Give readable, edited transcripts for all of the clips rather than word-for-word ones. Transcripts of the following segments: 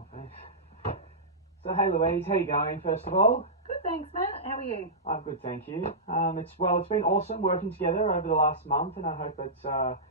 Oh, thanks. So, hey Louise, how you going, first of all? Good, thanks, Matt. How are you? I'm good, thank you. It's been awesome working together over the last month, and I hope it's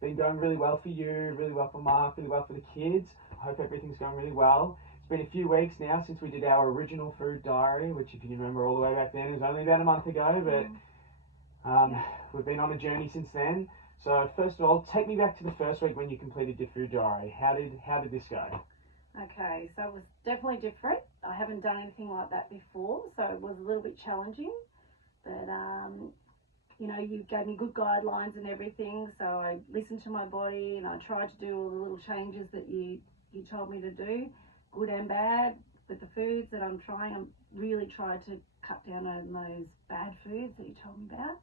been going really well for you, really well for Mark, really well for the kids. I hope everything's going really well. It's been a few weeks now since we did our original food diary, which, if you remember all the way back then, it was only about a month ago, but we've been on a journey since then. So, first of all, take me back to the first week when you completed your food diary. How did this go? Okay, so it was definitely different. I haven't done anything like that before, so it was a little bit challenging. But, you gave me good guidelines and everything, so I listened to my body and I tried to do all the little changes that you told me to do, good and bad, with the foods that I'm trying. I'm really tried to cut down on those bad foods that you told me about.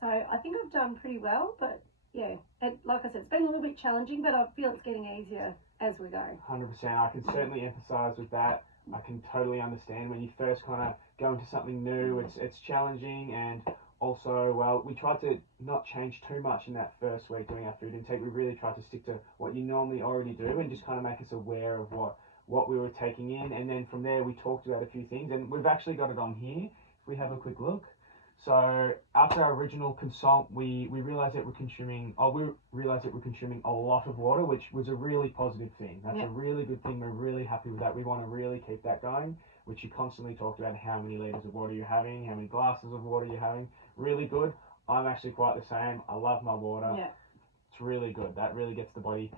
So I think I've done pretty well, but yeah, like I said, it's been a little bit challenging, but I feel it's getting easier as we go. 100%. I can certainly empathise with that. I can totally understand when you first kind of go into something new, it's challenging, and also, well, we tried to not change too much in that first week doing our food intake. We really tried to stick to what you normally already do and just kind of make us aware of what we were taking in, and then from there we talked about a few things, and we've actually got it on here if we have a quick look. So after our original consult, we realized that we're consuming a lot of water, which was a really positive thing. That's a really good thing. We're really happy with that. We want to really keep that going, which you constantly talked about how many litres of water you're having, how many glasses of water you're having. Really good. I'm actually quite the same. I love my water. Yeah. It's really good. That really gets the body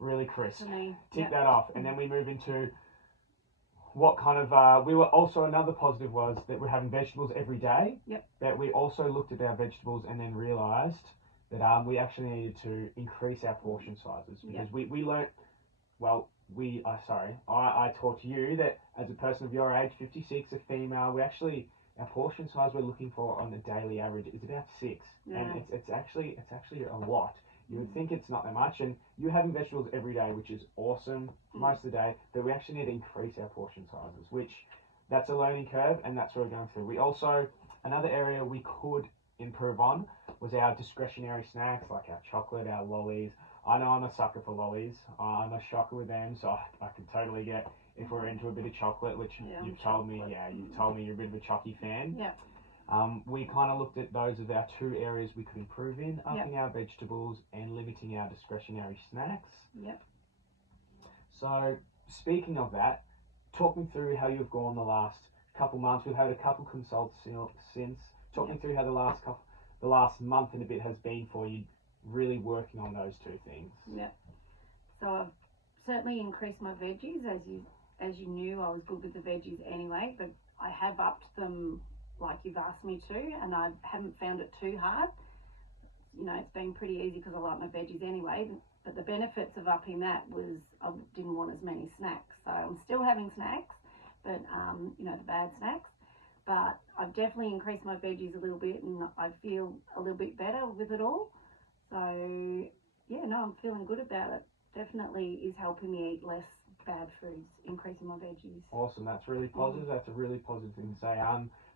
really crisp. Tick that off. And then we move into what kind of we were also, another positive was that we're having vegetables every day. That we also looked at our vegetables and then realized that we actually needed to increase our portion sizes, because we learnt, well, I taught you that as a person of your age, 56, a female, our portion size we're looking for on the daily average is about 6, and it's actually a lot. You would think it's not that much, and you're having vegetables every day, which is awesome most of the day, but we actually need to increase our portion sizes, which that's a learning curve, and that's what we're going through. We also, another area we could improve on was our discretionary snacks, like our chocolate, our lollies. I know I'm a sucker for lollies. I'm a shocker with them, so I can totally get if we're into a bit of chocolate, which you've told me you're a bit of a chocky fan. Yeah. We kind of looked at those as our 2 areas we could improve in, upping our vegetables and limiting our discretionary snacks. Yep. So, speaking of that, talk me through how you've gone the last couple months. We've had a couple consults since. Talk me through how the last month and a bit has been for you, really working on those 2 things. Yeah. So I've certainly increased my veggies. As you knew, I was good with the veggies anyway, but I have upped them like you've asked me to, and I haven't found it too hard. It's been pretty easy because I like my veggies anyway, but the benefits of upping that was I didn't want as many snacks. So I'm still having snacks, but the bad snacks, but I've definitely increased my veggies a little bit, and I feel a little bit better with it all. So I'm feeling good about it. Definitely is helping me eat less bad foods, increasing my veggies. Awesome, that's really positive. That's a really positive thing to say.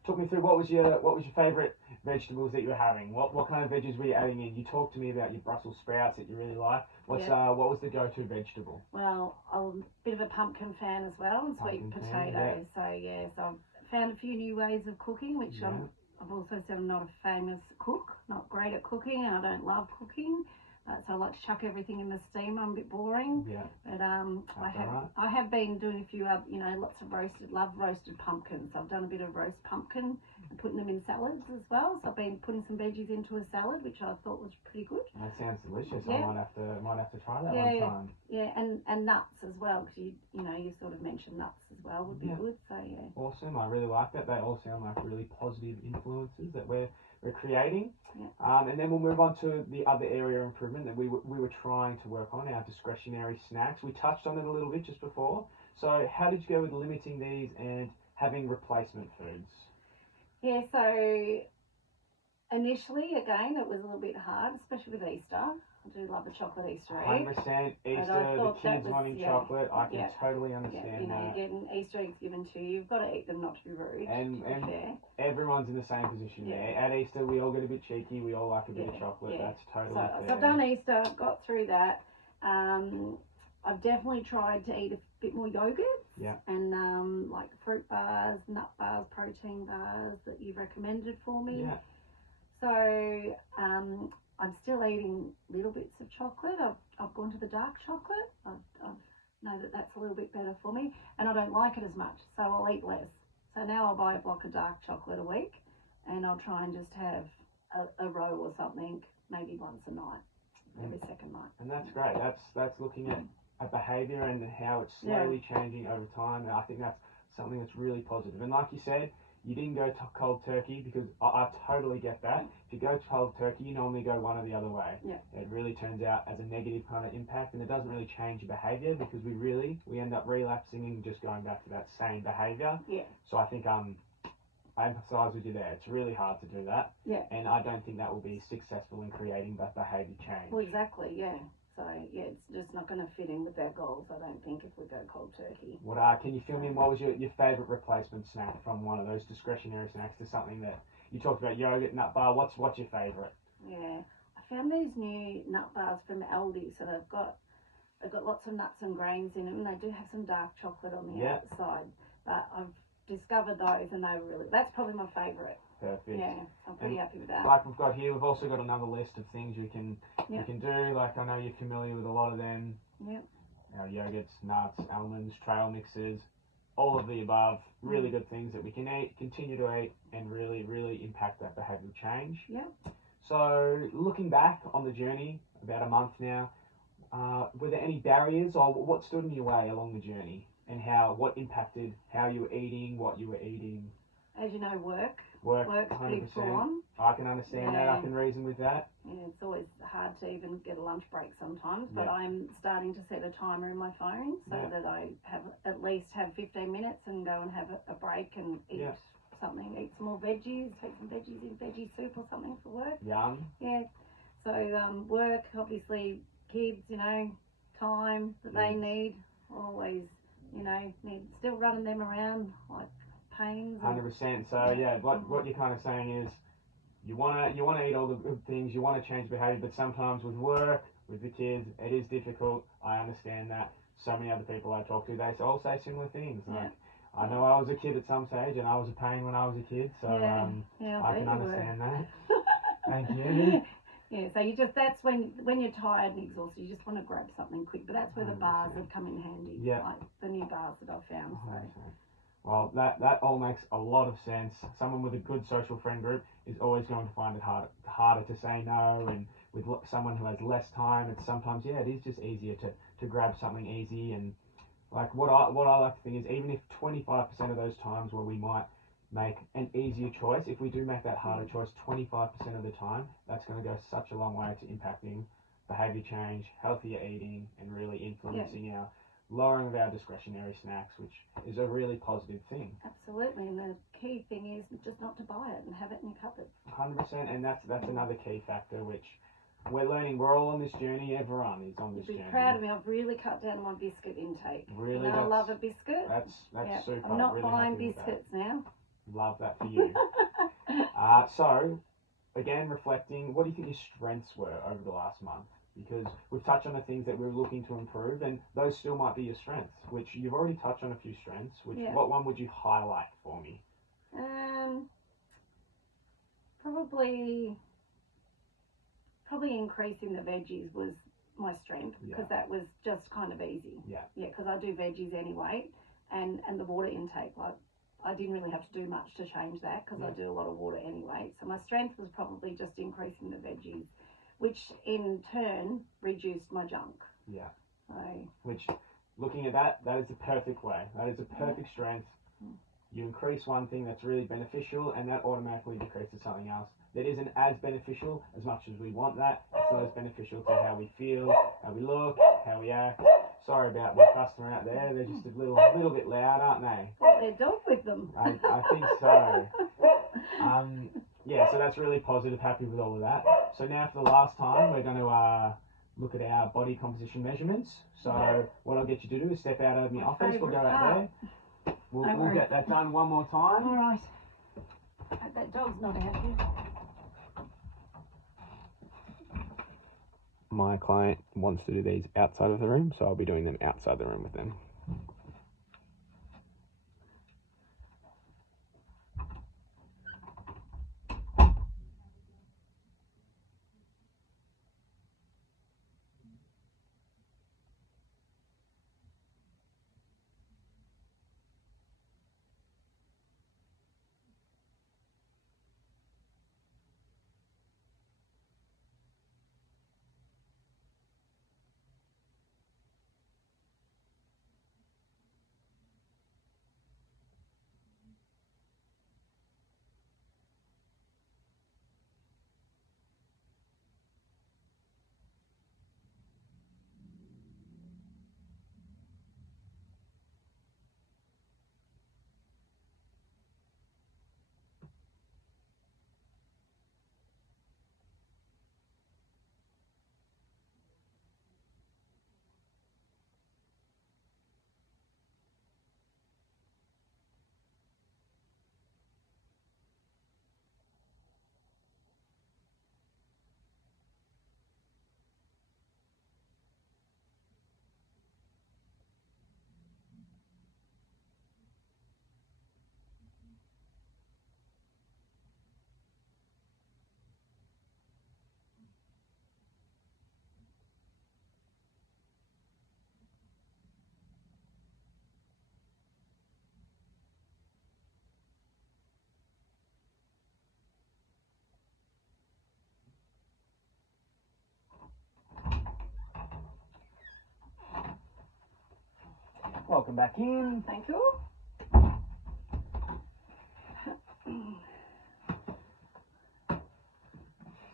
Talk me through what was your favourite vegetables that you were having? What kind of veggies were you adding in? You talked to me about your Brussels sprouts that you really like. What was the go-to vegetable? Well, I'm a bit of a pumpkin fan as well, and sweet potatoes. So I've found a few new ways of cooking, which I've also said I'm not a famous cook, not great at cooking, and I don't love cooking. So I like to chuck everything in the steamer. I'm a bit boring. Yeah. But I have been doing a few lots of roasted pumpkins. So I've done a bit of roast pumpkin and putting them in salads as well. So I've been putting some veggies into a salad, which I thought was pretty good. That sounds delicious. I might have to try that one time. Yeah, and nuts as well, because you sort of mentioned nuts as well would be good. So Awesome. I really like that. They all sound like really positive influences that we're creating. And then we'll move on to the other area of improvement that we were trying to work on, our discretionary snacks. We touched on it a little bit just before. So how did you go with limiting these and having replacement foods? Yeah, so initially, again, it was a little bit hard, especially with Easter. I do love a chocolate Easter egg. 100% Easter, the kids wanting chocolate. I can totally understand that. You're getting Easter eggs given to you. You've got to eat them, not to be rude. And everyone's in the same position there. At Easter, we all get a bit cheeky. We all like a bit of chocolate. That's totally fair. So I've done Easter, got through that. I've definitely tried to eat a bit more yogurt. Yeah. And like fruit bars, nut bars, protein bars that you recommended for me. Yeah. So I'm still eating little bits of chocolate. I've gone to the dark chocolate. I know that that's a little bit better for me, and I don't like it as much, so I'll eat less. So now I'll buy a block of dark chocolate a week, and I'll try and just have a row or something, maybe once a night, every second night. And that's great. That's looking at a behaviour and how it's slowly changing over time. And I think that's something that's really positive. And like you said, you didn't go cold turkey, because I totally get that. If you go cold turkey, you normally go one or the other way. Yeah. It really turns out as a negative kind of impact, and it doesn't really change your behaviour, because we end up relapsing and just going back to that same behaviour. Yeah. So I think I empathise with you there. It's really hard to do that. Yeah. And I don't think that will be successful in creating that behaviour change. Well, exactly, yeah. So, yeah, it's just not going to fit in with our goals, I don't think, if we go cold turkey. Can you fill me in, what was your favourite replacement snack from one of those discretionary snacks to something that you talked about, yogurt, nut bar? What's your favourite? Yeah, I found these new nut bars from Aldi, so they've got lots of nuts and grains in them. They do have some dark chocolate on the outside, but I've discovered those, and that's probably my favourite. Perfect. Yeah, I'm pretty happy with that. Like we've got here, we've also got another list of things you can do. Like, I know you're familiar with a lot of them. Yep. Yogurts, nuts, almonds, trail mixes, all of the above. Really good things that we can eat, continue to eat, and really, really impact that behavioural change. Yep. So, looking back on the journey, about a month now, were there any barriers, or what stood in your way along the journey, and what impacted how you were eating, what you were eating? As you know, work's 100%. pretty full on. I can understand that. I can reason with that. Yeah, it's always hard to even get a lunch break sometimes, but Yeah. I'm starting to set a timer in my phone so that I at least have 15 minutes and go and have a break and eat something, eat some more veggies, take some veggies in veggie soup or something for work. Yum. Yeah. So work, obviously, kids, time that they need, always, need still running them around like pains. 100%. So what you're kind of saying is you wanna eat all the good things, you wanna change behaviour, but sometimes with work, with the kids, it is difficult. I understand that. So many other people I talk to, they all say similar things. Like, I know I was a kid at some stage, and I was a pain when I was a kid, so I can understand that. Thank you. Yeah, so that's when you're tired and exhausted, you just want to grab something quick. But that's where the bars have come in handy. Yeah. Like the new bars that I've found. So. Well, that all makes a lot of sense. Someone with a good social friend group is always going to find it harder to say no, and with someone who has less time, it's sometimes it is just easier to grab something easy. And like what I like to think is, even if 25% of those times where we might make an easier choice, if we do make that harder choice 25% of the time, that's going to go such a long way to impacting behaviour change, healthier eating, and really influencing our lowering of our discretionary snacks, which is a really positive thing. Absolutely, and the key thing is just not to buy it and have it in your cupboard. 100%, and that's another key factor, which we're learning. We're all on this journey. Everyone is on this journey. You'll be proud of me. I've really cut down on my biscuit intake. Really, I love a biscuit. That's super. I'm not really buying biscuits now. Love that for you. So, again, reflecting, what do you think your strengths were over the last month? Because we've touched on the things that we're looking to improve, and those still might be your strengths, which you've already touched on a few strengths. What one would you highlight for me? Probably increasing the veggies was my strength, because that was just kind of easy. Yeah, because I do veggies anyway, and the water intake, like I didn't really have to do much to change that, because I do a lot of water anyway. So my strength was probably just increasing the veggies, which in turn reduced my junk. Yeah. So. Which, looking at that is the perfect way. That is a perfect strength. You increase one thing that's really beneficial, and that automatically decreases something else that isn't as beneficial. As much as we want that, it's not as beneficial to how we feel, how we look, how we act. Sorry about my customer out there. They're just a little bit loud, aren't they? Got their dog with them. I think so. So that's really positive. Happy with all of that. So now, for the last time, we're going to look at our body composition measurements. So what I'll get you to do is step out of my office. We'll go out there. We'll get that done one more time. All right. That dog's not out here. my client wants to do these outside of the room, so I'll be doing them outside the room with them. Welcome back in. Thank you.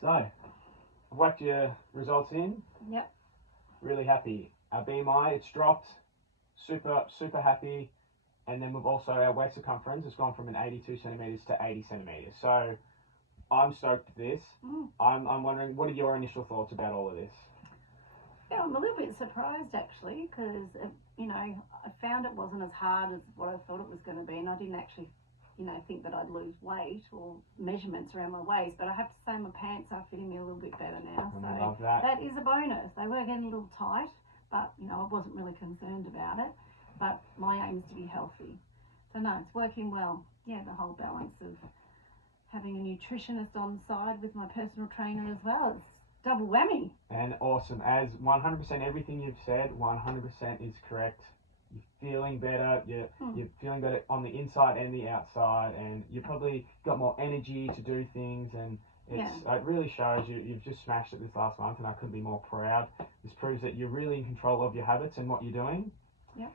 So, I've whacked your results in. Yep. Really happy. Our BMI, it's dropped. Super happy. And then we've also, our waist circumference has gone from an 82 centimetres to 80 centimetres. So, I'm stoked with this. I'm wondering, what are your initial thoughts about all of this? Yeah, I'm a little bit surprised actually, because I found it wasn't as hard as what I thought it was going to be, and I didn't actually, think that I'd lose weight or measurements around my waist. But I have to say my pants are fitting me a little bit better now, so I love that. That is a bonus. They were getting a little tight, but I wasn't really concerned about it. But my aim is to be healthy, so no, it's working well. Yeah, the whole balance of having a nutritionist on the side with my personal trainer as well. It's double whammy. And awesome. As 100% everything you've said, 100% is correct. You're feeling better. You're feeling better on the inside and the outside, and you probably got more energy to do things. And it really shows you've just smashed it this last month, and I couldn't be more proud. This proves that you're really in control of your habits and what you're doing. Yep.